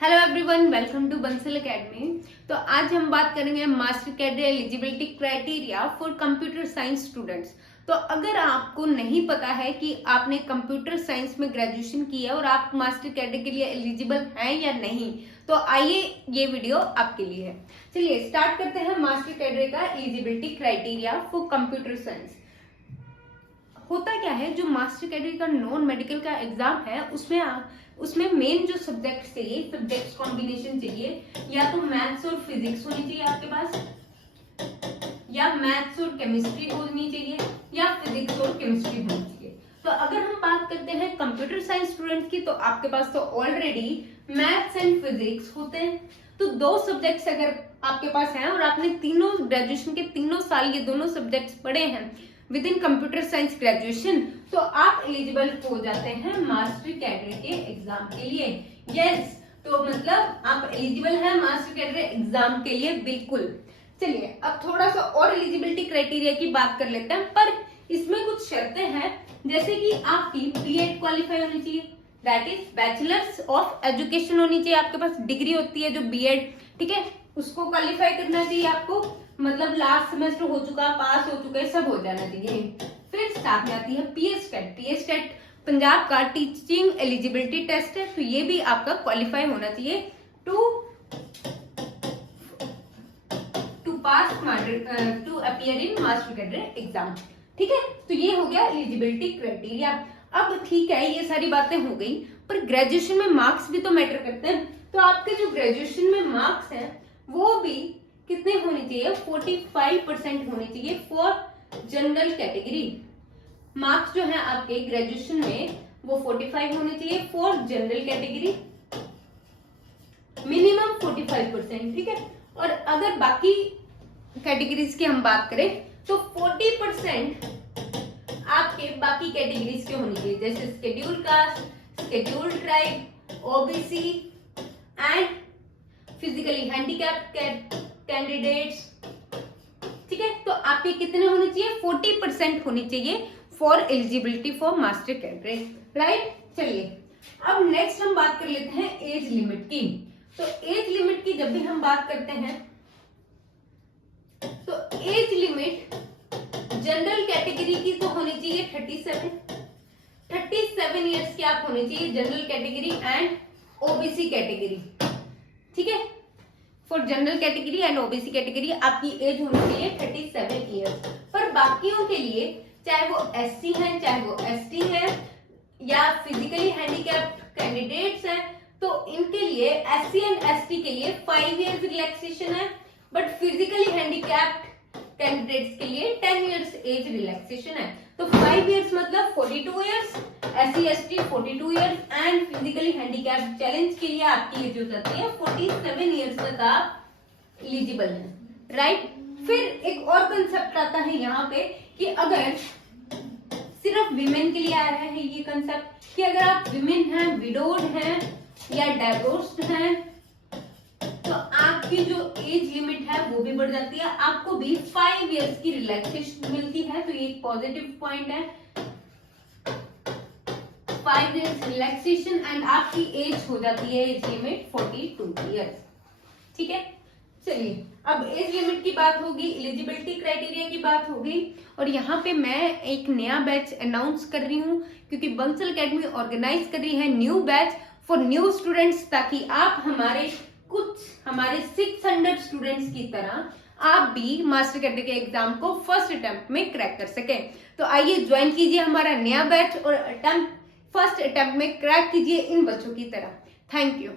Hello everyone, welcome to Bansal academy. तो आज हम बात करेंगे master cadre eligibility criteria for computer science students. तो अगर आपको नहीं पता है कि आपने कंप्यूटर साइंस में ग्रेजुएशन किया है और आप मास्टर कैडर के लिए एलिजिबल हैं या नहीं, तो आइए ये वीडियो आपके लिए है। चलिए स्टार्ट करते हैं मास्टर कैडर का eligibility criteria for computer science. होता क्या है, जो मास्टर कैडर का नॉन मेडिकल का एग्जाम है उसमें मेन जो सब्जेक्ट चाहिए, सब्जेक्ट कॉम्बिनेशन चाहिए, या तो मैथ्स और फिजिक्स होनी चाहिए आपके पास, या मैथ्स और केमिस्ट्री होनी चाहिए, या फिजिक्स और केमिस्ट्री होनी चाहिए। तो अगर हम बात करते हैं कंप्यूटर साइंस स्टूडेंट्स की, तो आपके पास तो ऑलरेडी मैथ्स एंड फिजिक्स होते हैं। तो दो सब्जेक्ट्स अगर आपके पास हैं और आपने तीनों ग्रेजुएशन के तीनों साल ये दोनों सब्जेक्ट्स पढ़े हैं with in computer science graduation, तो आप एलिजिबल हो जाते हैं मास्टर कैडर के एग्जाम के लिए। यस, तो मतलब आप एलिजिबल हैं मास्टर कैडर एग्जाम के लिए, बिल्कुल। चलिए अब थोड़ा सा और एलिजिबिलिटी क्राइटेरिया की बात कर लेते हैं, पर इसमें कुछ शर्तें हैं, जैसे कि आपकी बीएड क्वालिफाई होनी चाहिए, that is bachelors of education होनी चाहिए। आपके पास डिग्री होती है जो बीएड, ठीक है, उसको क्वालिफाई करना चाहिए आपको, मतलब लास्ट सेमेस्टर हो चुका, पास हो चुके, सब हो जाना चाहिए। फिर साथ में आती है पीएसटेट पंजाब का टीचिंग एलिजिबिलिटी टेस्ट है, तो ये भी आपका क्वालिफाई होना चाहिए to pass to appear in master cadre exam. ठीक है, तो ये हो गया एलिजिबिलिटी क्राइटेरिया। अब ठीक है, ये सारी बातें हो गई, पर ग्रेजुएशन में मार्क्स भी तो मैटर करते हैं। तो आपके जो ग्रेजुएशन में मार्क्स हैं वो भी कितने होने चाहिए? 45% होने चाहिए फॉर जनरल कैटेगरी। मार्क्स जो है आपके ग्रेजुएशन में वो 45 होने चाहिए फॉर जनरल कैटेगरी, मिनिमम 45%। ठीक है, और अगर बाकी कैटेगरीज की हम बात करें तो 40% आपके बाकी कैटेगरीज के होने चाहिए, जैसे schedule caste, schedule tribe, OBC and physically handicapped candidates. ठीक है, तो आपके कितने होने चाहिए? 40% होनी चाहिए for eligibility for master cadre, right. चलिए अब नेक्स्ट हम बात कर लेते हैं एज लिमिट की। तो एज लिमिट की जब भी हम बात करते हैं तो एज लिमिट जनरल कैटेगरी की तो होनी चाहिए 37 ईयर्स की आप होनी चाहिए general category and OBC category. ठीक है, for general category and OBC category आपकी एज होनी चाहिए 37 ईयर्स। पर बाकियों के लिए, चाहे वो एससी हैं, चाहे वो एसटी हैं, या फिजिकली हैंडीकैप्ड कैंडिडेट्स हैं, तो इनके लिए एससी एंड एसटी के लिए 5 ईयर्स रिलैक्सेशन है, बट फिजिकली हैंडीकैप्ड कैंडिडेट्स के लिए 10 ईयर्स एज रिलैक्सेशन है। तो 5 ईयर्स मतलब 42 years, SC ST 42 years and physically handicapped challenge के लिए आपकी एज हो जाती है 47 ईयर्स तक आप एलिजिबल हैं, राइट। फिर एक और कंसेप्ट आता है यहाँ पे कि अगर सिर्फ विमेन के लिए आ रहा है ये कंसेप्ट कि अगर आप विमेन हैं, विडोड हैं या डाइवोर्स्ड हैं, तो आपकी जो एज लिमिट है वो भी बढ़ जाती है, आपको भी 5 इयर्स की रिलैक्सेशन मिलती है। तो ये एक पॉजिटिव पॉइंट है, 5 इयर्स रिलैक्सेशन एंड आपकी एज हो जाती है एज लिमिट 42 इयर्स। ठीक है, चलिए अब एज लिमिट की बात होगी, एलिजिबिलिटी क्राइटेरिया की बात होगी, और यहाँ पे मैं एक नया बैच अनाउंस कर रही हूँ क्योंकि बंसल एकेडमी ऑर्गेनाइज कर रही है new batch for new students, ताकि आप हमारे 600 स्टूडेंट्स की तरह आप भी मास्टर कैडर के एग्जाम को फर्स्ट अटेम्प्ट में क्रैक कर सके। तो आइए ज्वाइन कीजिए हमारा नया बैच और फर्स्ट अटेम्प्ट में क्रैक कीजिए इन बच्चों की तरह। Thank you.